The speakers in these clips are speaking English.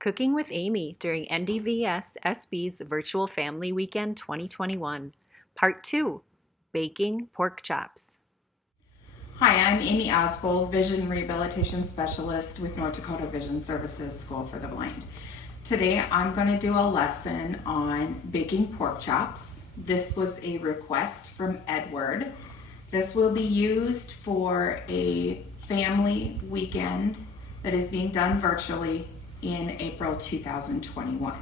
Cooking with Amy during NDVS SB's Virtual Family Weekend 2021. Part 2, Baking Pork Chops. Hi, I'm Amy Oswald, Vision Rehabilitation Specialist with North Dakota Vision Services School for the Blind. Today I'm going to do a lesson on baking pork chops. This was a request from Edward. This will be used for a family weekend that is being done virtually in April 2021.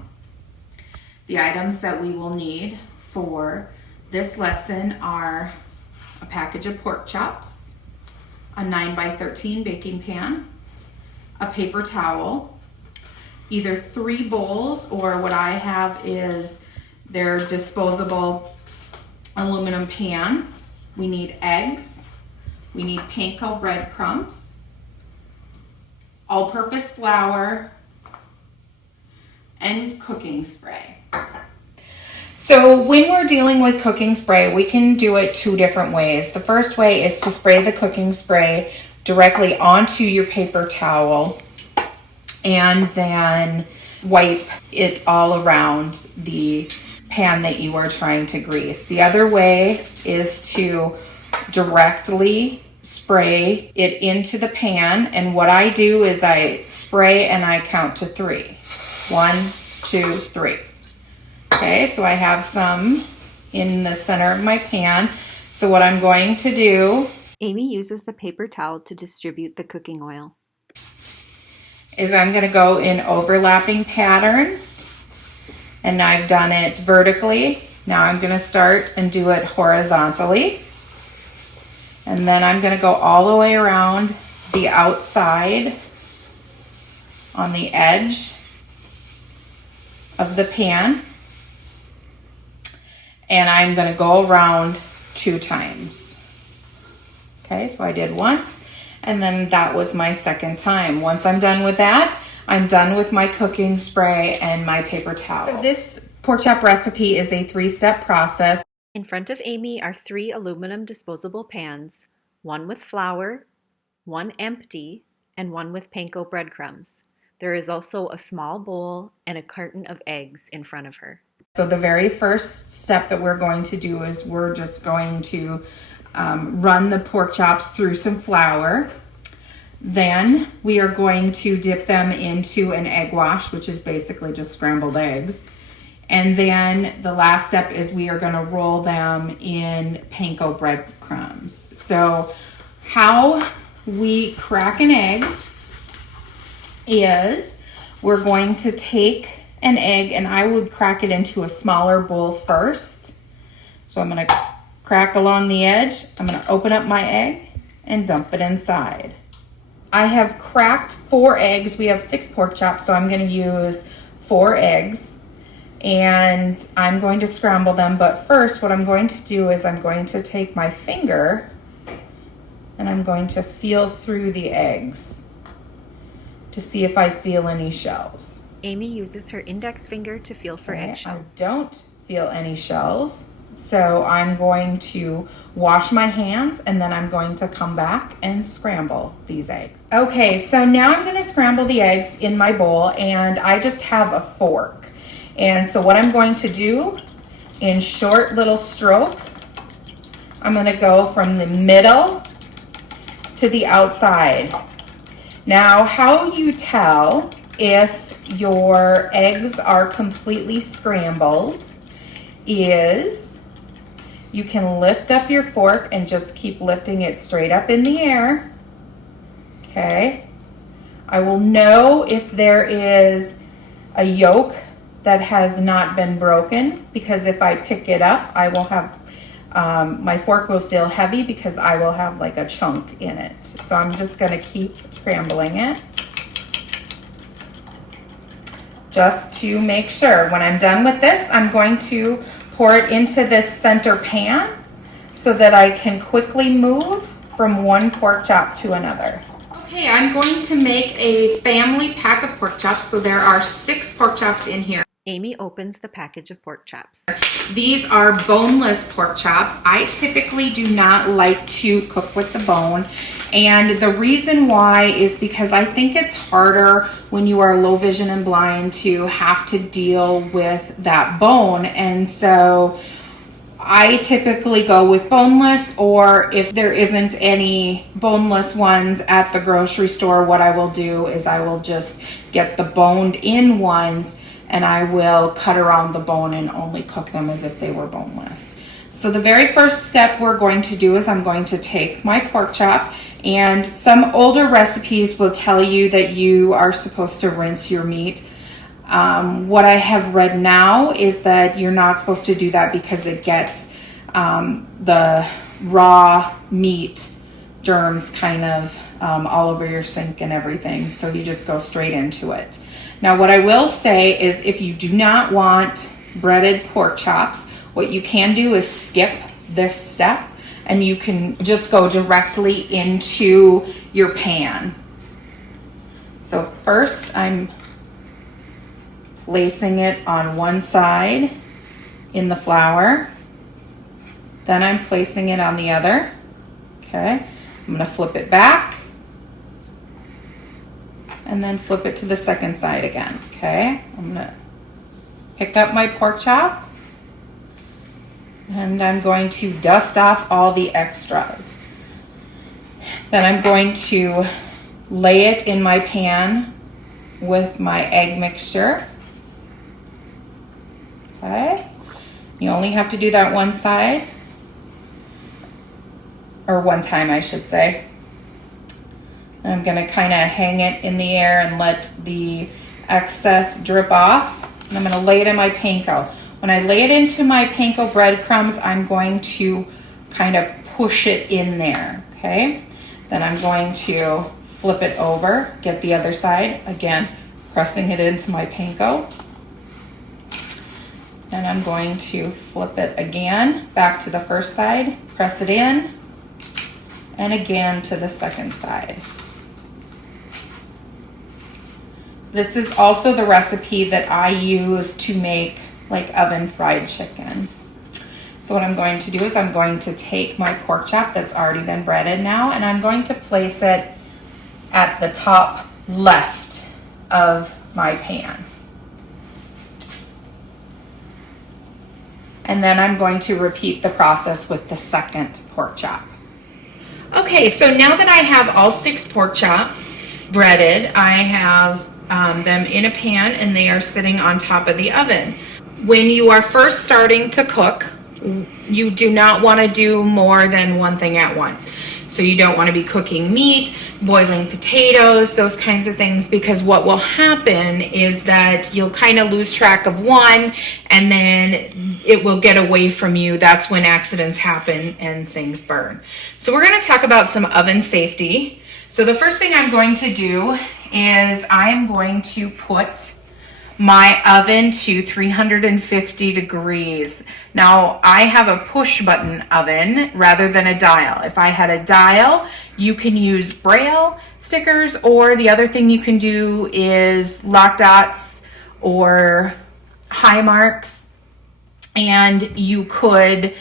The items that we will need for this lesson are a package of pork chops, a 9x13 baking pan, a paper towel, either 3 bowls, or what I have is their disposable aluminum pans. We need eggs, we need panko breadcrumbs, all-purpose flour, and cooking spray. So when we're dealing with cooking spray, we can do it 2 different ways. The first way is to spray the cooking spray directly onto your paper towel and then wipe it all around the pan that you are trying to grease. The other way is to directly spray it into the pan, and what I do is I spray and I count to 3. 1, 2, 3. Okay, so I have some in the center of my pan. So what I'm going to do, Amy uses the paper towel to distribute the cooking oil. is I'm going to go in overlapping patterns, and I've done it vertically. Now I'm going to start and do it horizontally, and then I'm going to go all the way around the outside on the edge of the pan, and I'm going to go around 2 times. Okay, so I did once, and then that was my second time. Once I'm done with that, I'm done with my cooking spray and my paper towel. So this pork chop recipe is a 3-step process. In front of Amy are 3 aluminum disposable pans, 1 with flour, 1 empty, and 1 with panko breadcrumbs. There is also a small bowl and a carton of eggs in front of her. So the very first step that we're going to do is we're just going to run the pork chops through some flour. Then we are going to dip them into an egg wash, which is basically just scrambled eggs. And then the last step is we are going to roll them in panko breadcrumbs. So how we crack an egg is we're going to take an egg, and I would crack it into a smaller bowl first. So I'm going to crack along the edge. I'm going to open up my egg and dump it inside. I have cracked 4 eggs. We have 6 pork chops, so I'm going to use 4 eggs, and I'm going to scramble them. But first, what I'm going to do is I'm going to take my finger and I'm going to feel through the eggs to see if I feel any shells. Amy uses her index finger to feel for eggshells. I don't feel any shells, so I'm going to wash my hands, and then I'm going to come back and scramble these eggs. Okay, so now I'm going to scramble the eggs in my bowl, and I just have a fork. And so what I'm going to do, in short little strokes, I'm going to go from the middle to the outside. Now, how you tell if your eggs are completely scrambled is you can lift up your fork and just keep lifting it straight up in the air. Okay. I will know if there is a yolk that has not been broken, because if I pick it up, I will have my fork will feel heavy because I will have like a chunk in it. So I'm just going to keep scrambling it just to make sure. When I'm done with this, I'm going to pour it into this center pan so that I can quickly move from one pork chop to another. Okay, I'm going to make a family pack of pork chops. So there are 6 pork chops in here. Amy opens the package of pork chops. These are boneless pork chops. I typically do not like to cook with the bone. And the reason why is because I think it's harder when you are low vision and blind to have to deal with that bone. And so I typically go with boneless, or if there isn't any boneless ones at the grocery store, what I will do is I will just get the boned in ones and I will cut around the bone and only cook them as if they were boneless. So the very first step we're going to do is I'm going to take my pork chop, and some older recipes will tell you that you are supposed to rinse your meat. What I have read now is that you're not supposed to do that because it gets the raw meat germs kind of all over your sink and everything. So you just go straight into it. Now, what I will say is if you do not want breaded pork chops, what you can do is skip this step and you can just go directly into your pan. So first I'm placing it on one side in the flour. Then I'm placing it on the other. Okay, I'm gonna flip it back and then flip it to the second side again. Okay, I'm gonna pick up my pork chop and I'm going to dust off all the extras. Then I'm going to lay it in my pan with my egg mixture. Okay, you only have to do that one side, or one time I should say. I'm gonna kind of hang it in the air and let the excess drip off. And I'm gonna lay it in my panko. When I lay it into my panko breadcrumbs, I'm going to kind of push it in there, okay? Then I'm going to flip it over, get the other side, again, pressing it into my panko. Then I'm going to flip it again, back to the first side, press it in, and again to the second side. This is also the recipe that I use to make like oven fried chicken. So what I'm going to do is I'm going to take my pork chop that's already been breaded now, and I'm going to place it at the top left of my pan. And then I'm going to repeat the process with the second pork chop. Okay, so now that I have all 6 pork chops breaded, I have them in a pan and they are sitting on top of the oven. When you are first starting to cook, you do not want to do more than one thing at once. So you don't want to be cooking meat, boiling potatoes, those kinds of things, because what will happen is that you'll kind of lose track of one and then it will get away from you. That's when accidents happen and things burn. So we're going to talk about some oven safety. So the first thing I'm going to do is I'm going to put my oven to 350 degrees. Now I have a push button oven rather than a dial. If I had a dial, you can use Braille stickers, or the other thing you can do is lock dots or high marks, and you could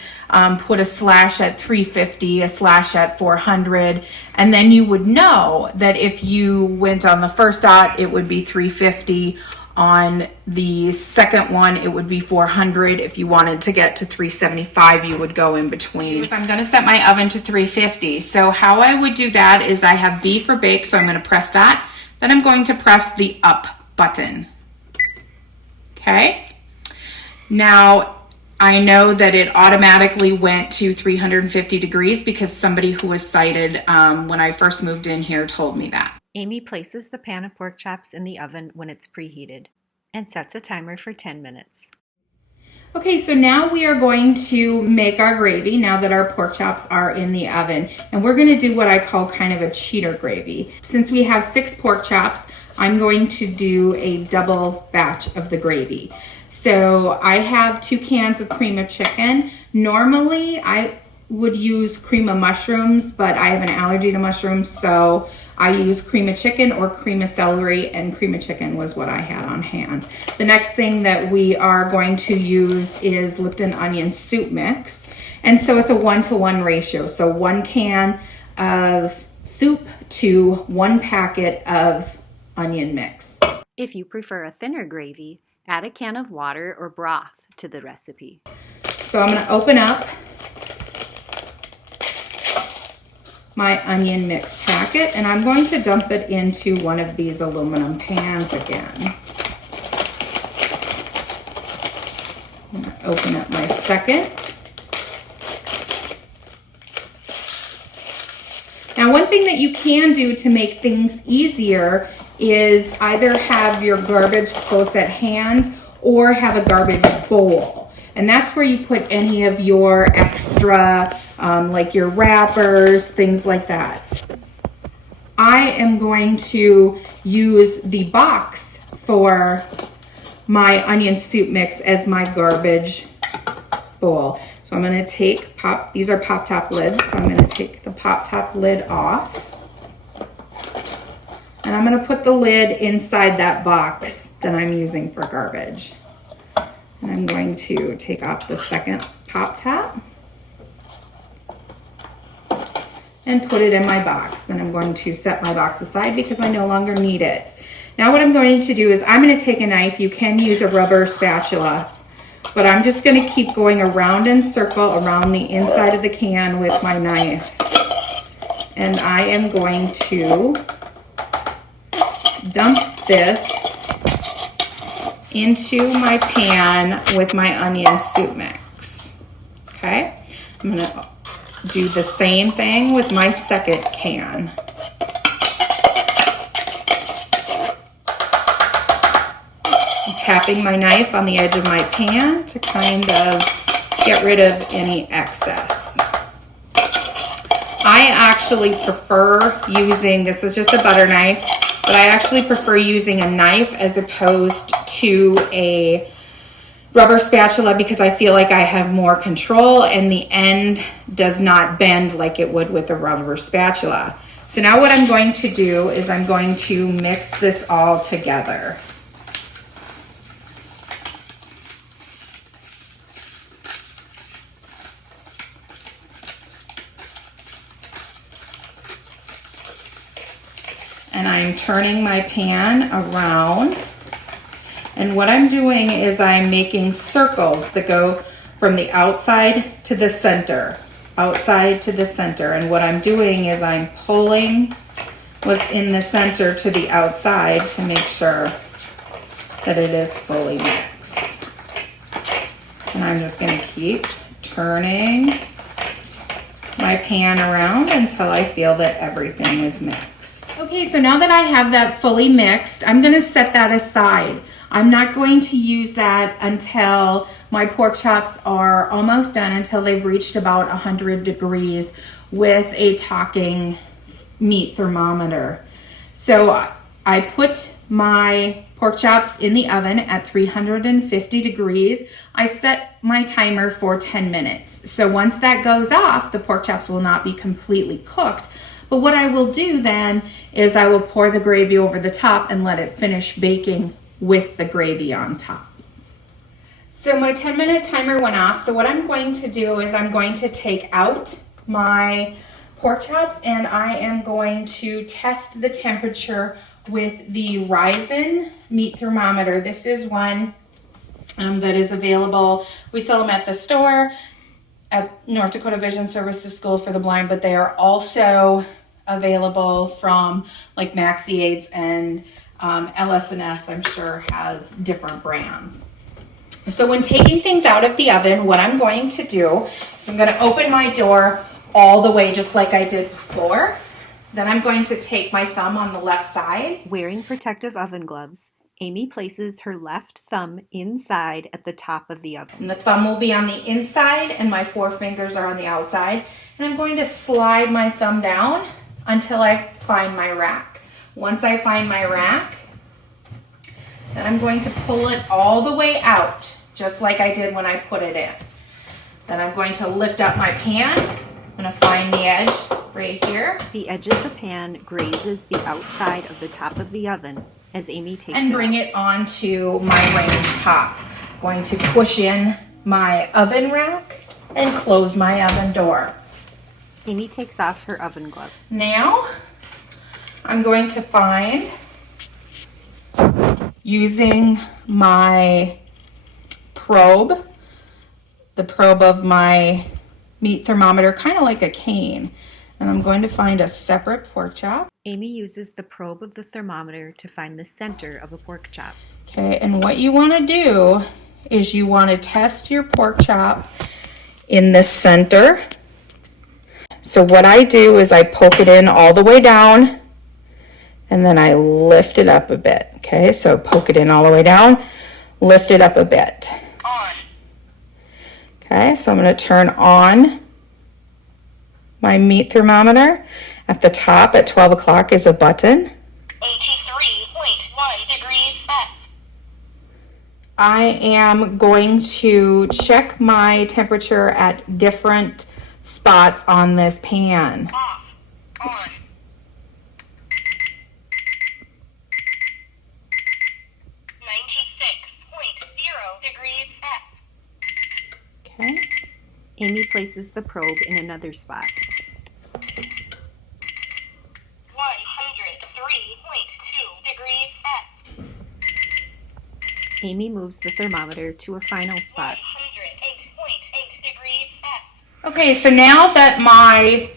put a slash at 350, a slash at 400, and then you would know that if you went on the first dot, it would be 350. On the second one, it would be 400. If you wanted to get to 375, you would go in between. So I'm going to set my oven to 350. So how I would do that is I have B for bake, so I'm going to press that. Then I'm going to press the up button. Okay. Now, I know that it automatically went to 350 degrees because somebody who was sighted when I first moved in here told me that. Amy places the pan of pork chops in the oven when it's preheated and sets a timer for 10 minutes. Okay, so now we are going to make our gravy now that our pork chops are in the oven. And we're going to do what I call kind of a cheater gravy. Since we have 6 pork chops, I'm going to do a double batch of the gravy. So I have 2 cans of cream of chicken. Normally I would use cream of mushrooms, but I have an allergy to mushrooms, so I use cream of chicken or cream of celery, and cream of chicken was what I had on hand. The next thing that we are going to use is Lipton onion soup mix. And so it's a 1-to-1 ratio. So 1 can of soup to 1 packet of onion mix. If you prefer a thinner gravy, add a can of water or broth to the recipe. So I'm going to open up my onion mix packet, and I'm going to dump it into one of these aluminum pans again. I'm going to open up my second. Now, one thing that you can do to make things easier is either have your garbage close at hand or have a garbage bowl. And that's where you put any of your extra, like your wrappers, things like that. I am going to use the box for my onion soup mix as my garbage bowl. So I'm going to take these are pop top lids, so I'm going to take the pop top lid off. And I'm going to put the lid inside that box that I'm using for garbage. And I'm going to take off the second pop top and put it in my box. Then I'm going to set my box aside because I no longer need it. Now what I'm going to do is I'm going to take a knife. You can use a rubber spatula, but I'm just going to keep going around in circle around the inside of the can with my knife. And I am going to dump this into my pan with my onion soup mix. Okay, I'm going to do the same thing with my second can. I'm tapping my knife on the edge of my pan to kind of get rid of any excess. I actually prefer using, this is just a butter knife, but I actually prefer using a knife as opposed to a rubber spatula because I feel like I have more control and the end does not bend like it would with a rubber spatula. So now what I'm going to do is I'm going to mix this all together. And I'm turning my pan around. And what I'm doing is I'm making circles that go from the outside to the center, outside to the center. And what I'm doing is I'm pulling what's in the center to the outside to make sure that it is fully mixed. And I'm just going to keep turning my pan around until I feel that everything is mixed. Okay, so now that I have that fully mixed, I'm going to set that aside. I'm not going to use that until my pork chops are almost done, until they've reached about 100 degrees with a talking meat thermometer. So I put my pork chops in the oven at 350 degrees. I set my timer for 10 minutes. So once that goes off, the pork chops will not be completely cooked. But what I will do then is I will pour the gravy over the top and let it finish baking with the gravy on top. So my 10-minute timer went off. So what I'm going to do is I'm going to take out my pork chops and I am going to test the temperature with the Ryzen meat thermometer. This is one that is available. We sell them at the store at North Dakota Vision Services School for the Blind, but they are also available from like Maxi Aids and LS&S, I'm sure, has different brands. So when taking things out of the oven, what I'm going to do is I'm going to open my door all the way just like I did before. Then I'm going to take my thumb on the left side. Wearing protective oven gloves, Amy places her left thumb inside at the top of the oven. And the thumb will be on the inside and my four fingers are on the outside. And I'm going to slide my thumb down until I find my rack. Once I find my rack, then I'm going to pull it all the way out, just like I did when I put it in. Then I'm going to lift up my pan. I'm going to find the edge right here. The edge of the pan grazes the outside of the top of the oven as Amy takes And bring it onto my range top. Going to push in my oven rack and close my oven door. Amy takes off her oven gloves. Now, I'm going to find, using my probe, the probe of my meat thermometer, kind of like a cane, and I'm going to find a separate pork chop. Amy uses the probe of the thermometer to find the center of a pork chop. Okay, and what you want to do is you want to test your pork chop in the center. So what I do is I poke it in all the way down and then I lift it up a bit. Okay, so poke it in all the way down, lift it up a bit. On. Okay, so I'm going to turn on my meat thermometer. At the top at 12 o'clock is a button. 83.1 degrees F. I am going to check my temperature at different spots on this pan. Off. On. 96.0 degrees F. Okay. Amy places the probe in another spot. 103.2 degrees F. Amy moves the thermometer to a final spot. 108.8 degrees F. Okay, so now that my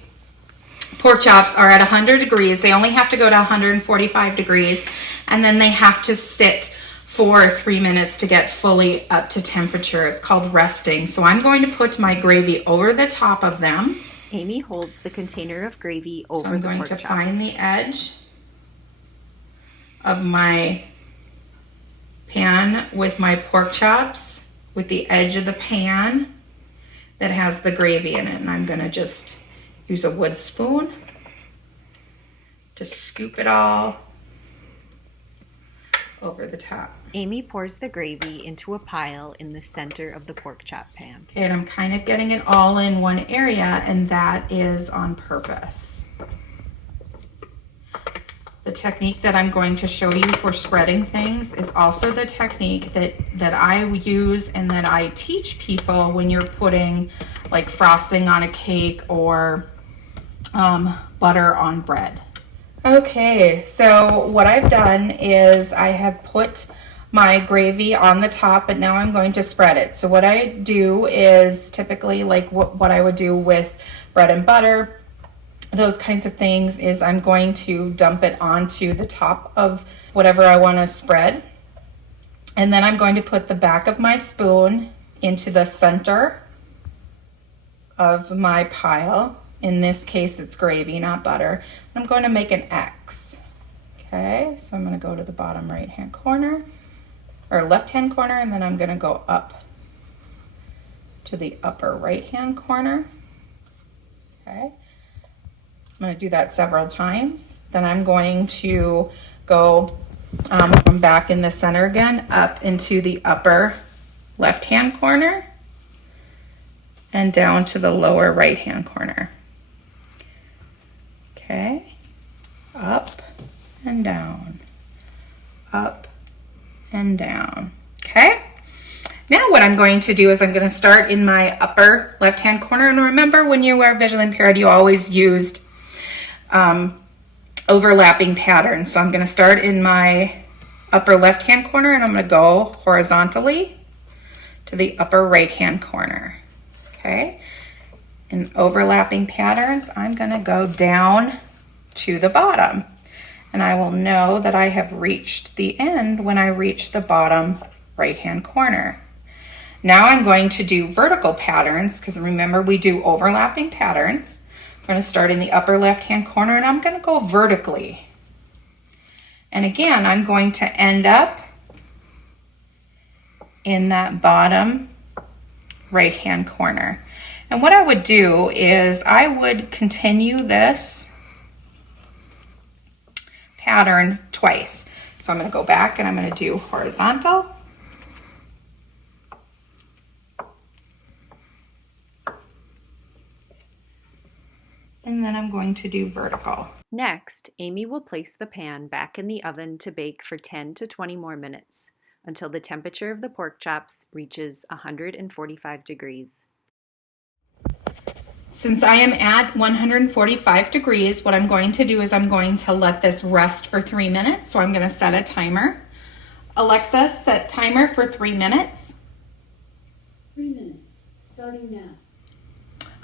pork chops are at 100 degrees, they only have to go to 145 degrees, and then they have to sit for 3 minutes to get fully up to temperature. It's called resting. So I'm going to put my gravy over the top of them. Amy holds the container of gravy over So I'm the going pork to chops. find the edge of my pan with my pork chops, with the edge of the pan that has the gravy in it. And I'm going to just use a wood spoon to scoop it all over the top. Amy pours the gravy into a pile in the center of the pork chop pan. Okay, and I'm kind of getting it all in one area, and that is on purpose. The technique that I'm going to show you for spreading things is also the technique that I use and that I teach people when you're putting like frosting on a cake or butter on bread. Okay, so what I've done is I have put my gravy on the top, but now I'm going to spread it. So what I do is typically like what I would do with bread and butter, those kinds of things, is I'm going to dump it onto the top of whatever I want to spread. And then I'm going to put the back of my spoon into the center of my pile. In this case, it's gravy, not butter. I'm going to make an X. Okay, so I'm going to go to the bottom right-hand corner, or left-hand corner, and then I'm going to go up to the upper right-hand corner. Okay, I'm going to do that several times. Then I'm going to go from back in the center again, up into the upper left-hand corner, and down to the lower right-hand corner. Okay, up and down, up and down. Okay, now what I'm going to do is I'm going to start in my upper left-hand corner. And remember, when you were visually impaired, you always used overlapping patterns. So I'm going to start in my upper left-hand corner, and I'm going to go horizontally to the upper right-hand corner. Okay, in overlapping patterns, I'm going to go down to the bottom, and I will know that I have reached the end when I reach the bottom right-hand corner. Now I'm going to do vertical patterns, because remember, we do overlapping patterns. I'm going to start in the upper left-hand corner, and I'm going to go vertically. And again, I'm going to end up in that bottom right-hand corner. And what I would do is I would continue this pattern twice. So I'm going to go back and I'm going to do horizontal. and then I'm going to do vertical. Next, Amy will place the pan back in the oven to bake for 10 to 20 more minutes until the temperature of the pork chops reaches 145 degrees. Since I am at 145 degrees, what I'm going to do is I'm going to let this rest for 3 minutes. So I'm going to set a timer. Alexa, set timer for 3 minutes. 3 minutes, starting now.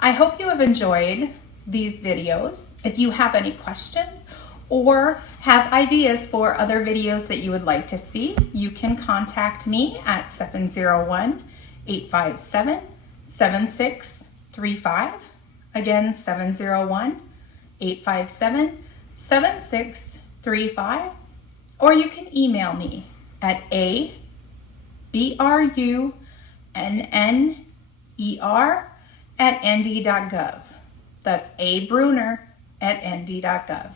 I hope you have enjoyed these videos. If you have any questions or have ideas for other videos that you would like to see, you can contact me at 701-857-7635. Again, 701-857-7635. Or you can email me at abrunner@nd.gov. That's abrunner@nd.gov.